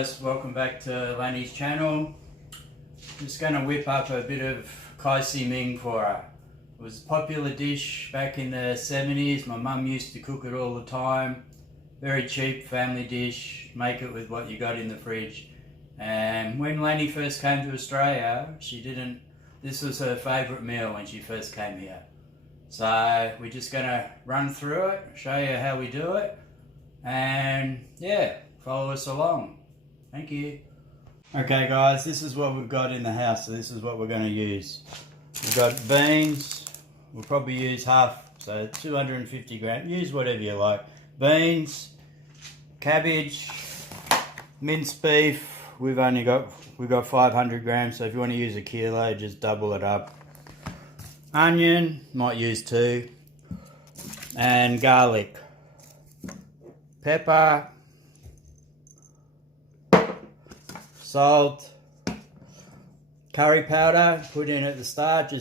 Welcome back to Lanih's channel. Just going to whip up a bit of Kai Si Ming for her. It was a popular dish back in the 70s. My mum used to cook it all the time. Very cheap family dish. Make it with what you got in the fridge. And when Lanih first came to Australia, this was her favourite meal when she first came here. So we're just going to run through it, show you how we do it, and yeah, follow us along. Thank you. Okay guys, this is what we've got in the house, so this is what we're going to use. We've got beans, we'll probably use half, so 250 grams, use whatever you like. Beans, cabbage, minced beef, we've got 500 grams, so if you want to use a kilo, just double it up. Onion, might use 2, and garlic, pepper, salt, curry powder, put in at the start.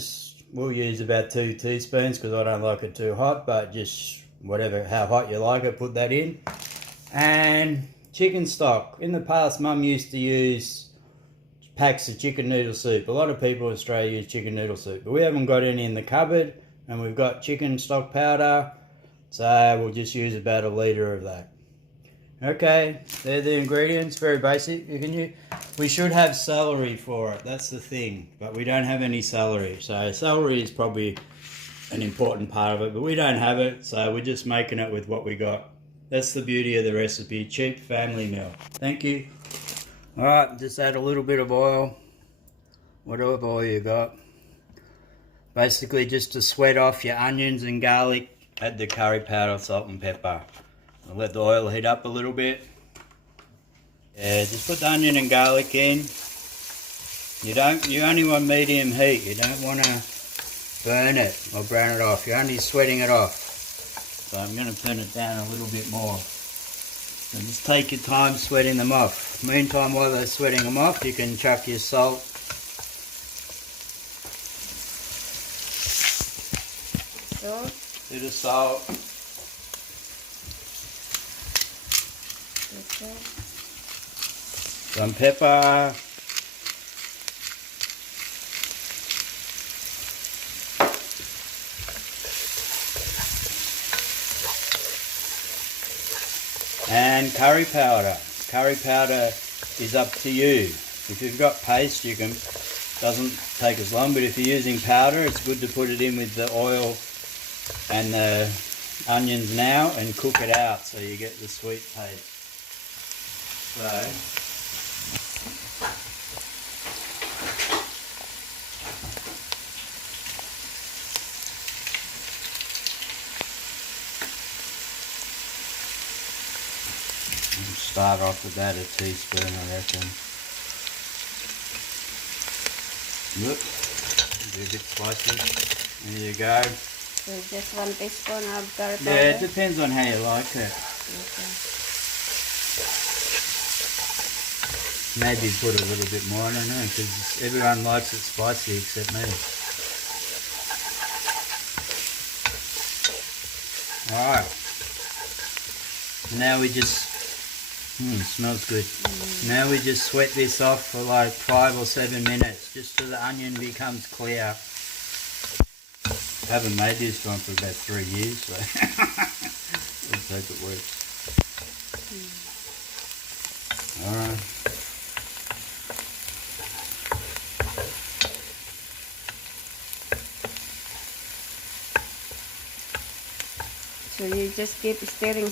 We'll use about 2 teaspoons because I don't like it too hot, but just whatever, how hot you like it, put that in. And chicken stock. In the past, Mum used to use packs of chicken noodle soup. A lot of people in Australia use chicken noodle soup, but we haven't got any in the cupboard, and we've got chicken stock powder, so we'll just use about 1 litre of that. Okay, they're the ingredients, very basic. We should have celery for it, that's the thing, but we don't have any celery. So celery is probably an important part of it, but we don't have it, so we're just making it with what we got. That's the beauty of the recipe, cheap family meal. Thank you. Alright, just add a little bit of oil, whatever oil you got. Basically just to sweat off your onions and garlic, add the curry powder, salt and pepper. I'll let the oil heat up a little bit. Yeah, just put the onion and garlic in. You only want medium heat. You don't want to burn it or brown it off. You're only sweating it off. So I'm going to turn it down a little bit more. So just take your time sweating them off. Meantime, while they're sweating them off, you can chuck your salt. Bit of salt. Some pepper, and curry powder. Curry powder is up to you. If you've got paste, doesn't take as long, but if you're using powder, it's good to put it in with the oil and the onions now and cook it out so you get the sweet taste. So start off with that, a teaspoon I reckon. Look, be a bit spicy. There you go. So just 1 teaspoon of curry powder? Yeah, it depends on how you like it. Okay. Maybe put a little bit more, I don't know, because everyone likes it spicy except me. Alright. Now we just, smells good. Now we just sweat this off for like 5 or 7 minutes, just so the onion becomes clear. I haven't made this one for about 3 years, so let's hope it works. Alright. So you just keep stirring?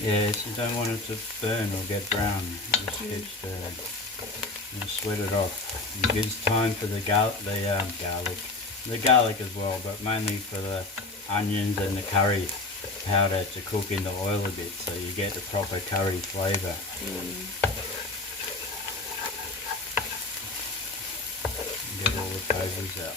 Yes, you don't want it to burn or get brown. Just keep stirring. And sweat it off. It gives time for the garlic as well, but mainly for the onions and the curry powder to cook in the oil a bit, so you get the proper curry flavour. Get all the flavours out.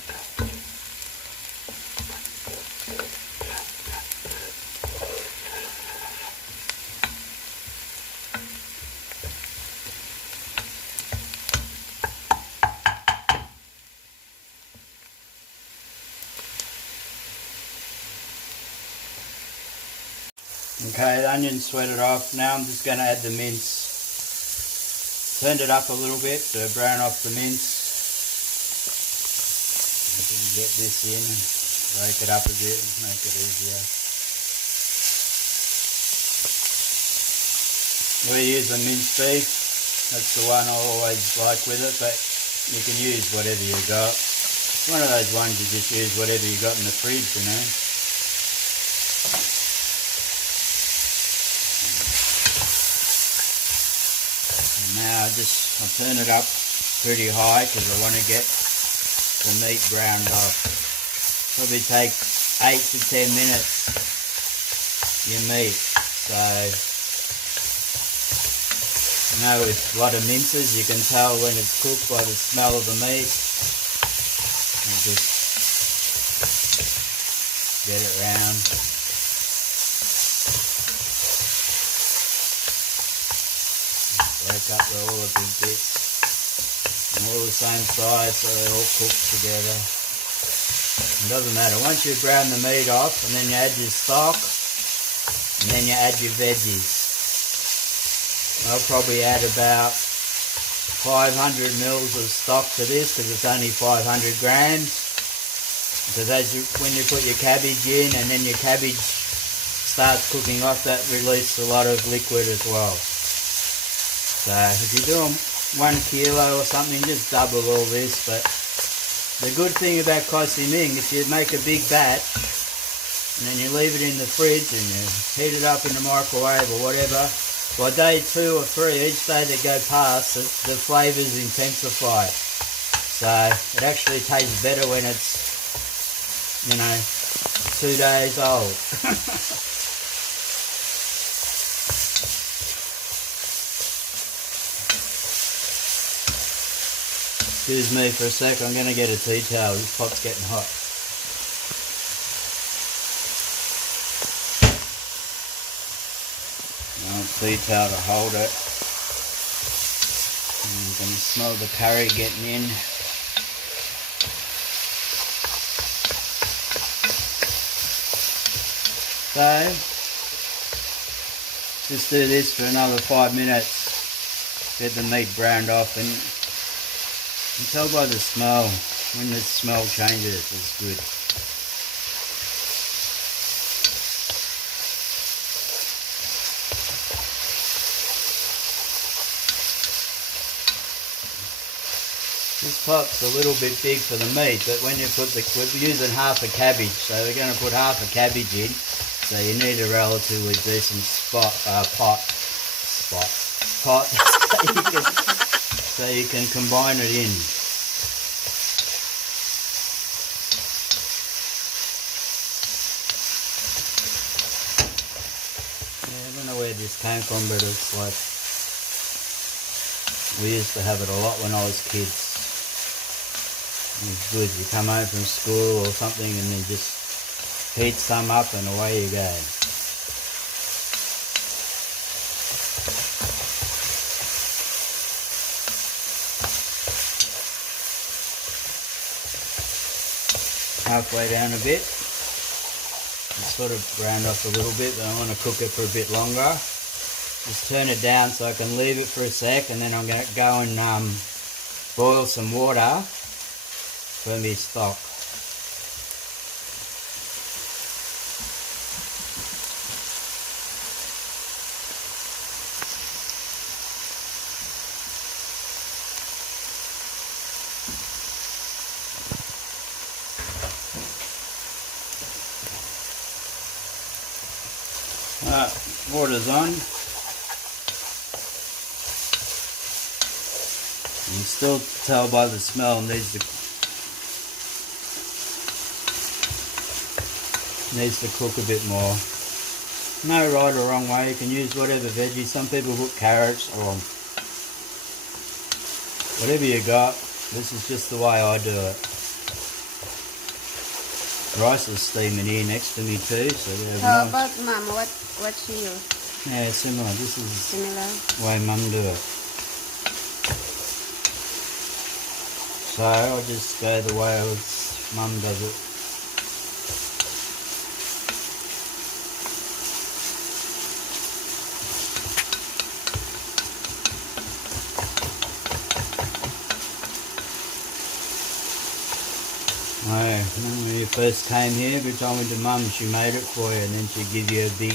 Okay, the onions sweated off. Now I'm just going to add the mince. turned it up a little bit to brown off the mince. You can get this in and break it up a bit and make it easier. We're using minced beef. That's the one I always like with it, but you can use whatever you got. It's one of those ones you just use whatever you got in the fridge, you know. And now I'll turn it up pretty high because I want to get the meat browned off. Probably take 8 to 10 minutes, your meat. So, you know, with a lot of minces, you can tell when it's cooked by the smell of the meat. And just get it round. Break up all the big bits. And all the same size so they all cook together. It doesn't matter. Once you brown the meat off, and then you add your stock, and then you add your veggies. I'll probably add about 500 mils of stock to this because it's only 500 grams. Because when you put your cabbage in and then your cabbage starts cooking off, that releases a lot of liquid as well. So if you're doing 1 kilo or something, just double all this. But the good thing about Kai Si Ming, if you make a big batch and then you leave it in the fridge and you heat it up in the microwave or whatever, by day 2 or 3, each day that go past, the flavours intensify. So it actually tastes better when it's, you know, 2 days old. Excuse me for a sec, I'm going to get a tea towel. This pot's getting hot. Tea towel to hold it. And I'm going to smell the curry getting in. So, just do this for another 5 minutes. Get the meat browned off, and you can tell by the smell. When the smell changes, it's good. This pot's a little bit big for the meat, but when you put we're using half a cabbage, so we're going to put half a cabbage in. So you need a relatively decent pot, so you can combine it in. Yeah, I don't know where this came from, but it's like we used to have it a lot when I was kids. It's good. You come home from school or something and then just heat some up and away you go. Halfway down a bit. It's sort of browned off a little bit, but I want to cook it for a bit longer. Just turn it down so I can leave it for a sec, and then I'm going to go and boil some water for me stock. Water's on. You can still tell by the smell needs to cook a bit more. No right or wrong way. You can use whatever veggie. Some people put carrots or whatever you got. This is just the way I do it. Rice is steaming here next to me too, so we have How nice. about Mum? What she use? Yeah, similar. This is Similar. the way Mum do it. So I'll just go the way Mum does it. When you first came here, every time with your mum, she made it for you, and then she'd give you a big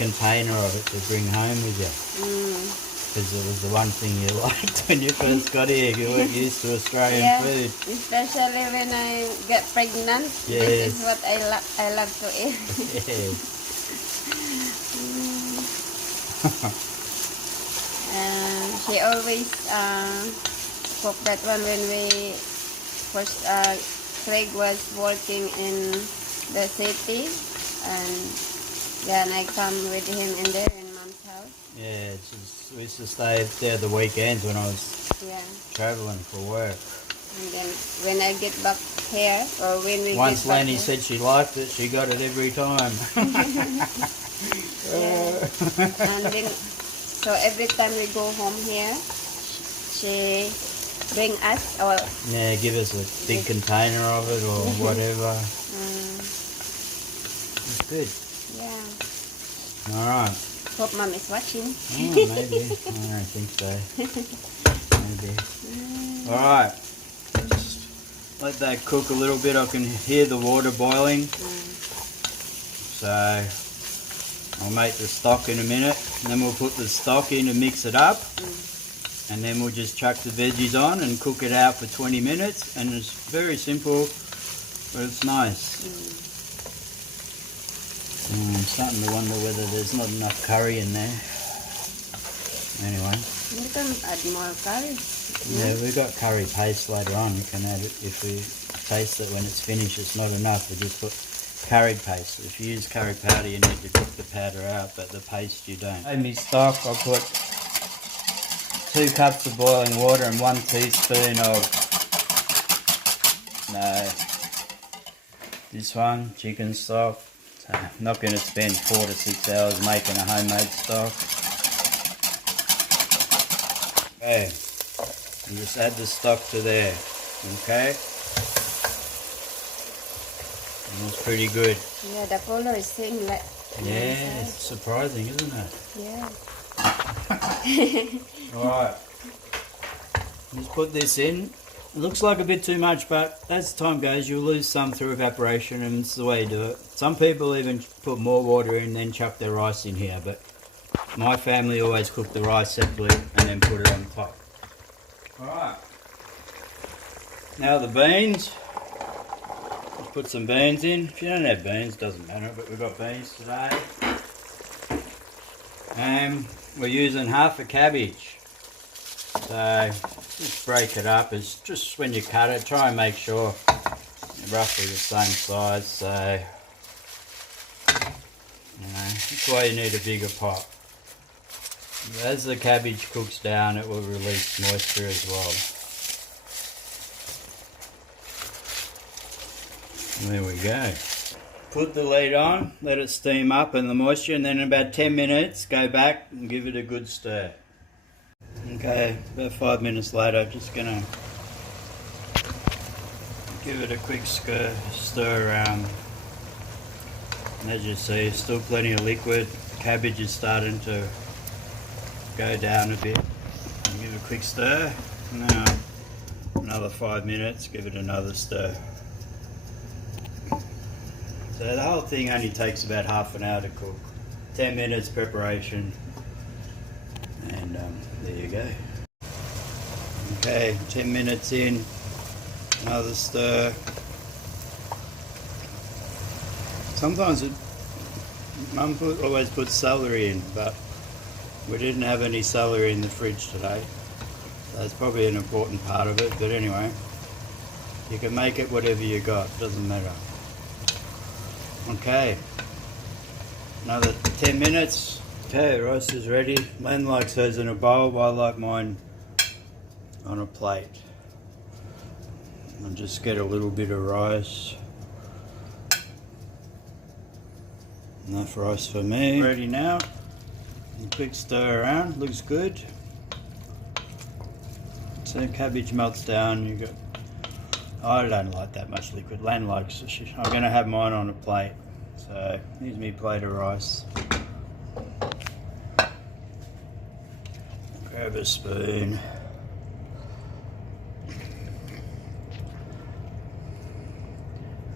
container of it to bring home with you. Because it was the one thing you liked when you first got here. You weren't used to Australian food. Especially when I get pregnant. This is what I love to eat. She always cook that one when we first Craig was working in the city, and then I come with him in there in Mom's house. Yeah, we used to stay there the weekends when I was travelling for work. And then when I get back here, or when we once get back Lanih said she liked it, she got it every time. And then, so every time we go home here, she bring us or give us a big container of it or whatever. It's good. Yeah. All right. Hope Mom is watching. Maybe. I don't think so. Maybe. All right. Just let that cook a little bit. I can hear the water boiling. So I'll make the stock in a minute, and then we'll put the stock in and mix it up, and then we'll just chuck the veggies on and cook it out for 20 minutes, and it's very simple, but it's nice. I'm starting to wonder whether there's not enough curry in there. Anyway. You can add more curry. Yeah, we've got curry paste later on. You can add it if we taste that when it's finished it's not enough. We just put curry paste. If you use curry powder, you need to cook the powder out, but the paste you don't. In my stock, I'll put 2 cups of boiling water and 1 teaspoon of this one, chicken stock. So I'm not going to spend 4 to 6 hours making a homemade stock. Okay, and just add the stock to there. Okay. It's pretty good. Yeah, the color is same like. Yeah, it's surprising, isn't it? Yeah. Alright. Just put this in. It looks like a bit too much, but as time goes, you'll lose some through evaporation, and it's the way you do it. Some people even put more water in, then chuck their rice in here, but my family always cook the rice separately and then put it on top. Alright. Now the beans. Let's put some beans in. If you don't have beans, doesn't matter, but we've got beans today. And we're using half a cabbage. So just break it up. It's just when you cut it, try and make sure they're roughly the same size. So that's why you need a bigger pot. As the cabbage cooks down, it will release moisture as well. There we go. Put the lid on, let it steam up and the moisture, and then in about 10 minutes go back and give it a good stir. Okay, about 5 minutes later, just gonna give it a quick stir around. And as you see, still plenty of liquid. Cabbage is starting to go down a bit. And give it a quick stir. Now another 5 minutes, give it another stir. So the whole thing only takes about half an hour to cook. 10 minutes preparation, and there you go. Okay, 10 minutes in, another stir. Sometimes Mum always puts celery in, but we didn't have any celery in the fridge today. That's probably an important part of it, but anyway, you can make it whatever you got, doesn't matter. Okay, another 10 minutes. Okay, rice is ready. Len likes hers in a bowl, I like mine on a plate. I'll just get a little bit of rice. Enough rice for me. Ready now. A quick stir around, looks good. So cabbage melts down, you got. I don't like that much liquid. Len likes it. I'm going to have mine on a plate. So here's me plate of rice. Grab a spoon.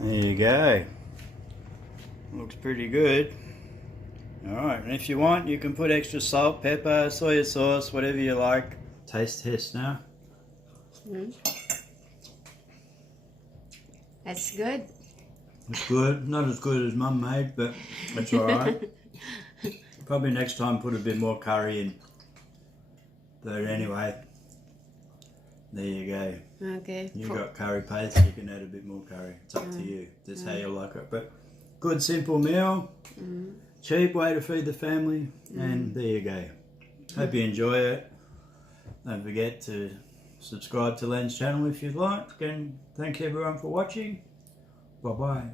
There you go. Looks pretty good. Alright, and if you want, you can put extra salt, pepper, soy sauce, whatever you like. Taste test now. That's good. It's good. Not as good as Mum made, but it's alright. Probably next time put a bit more curry in. But anyway, there you go. Okay. You got curry paste, you can add a bit more curry. It's up to you. That's how you like it. But good, simple meal. Cheap way to feed the family. And there you go. Hope you enjoy it. Don't forget to subscribe to Len's channel if you'd like. And thank everyone for watching. Bye-bye.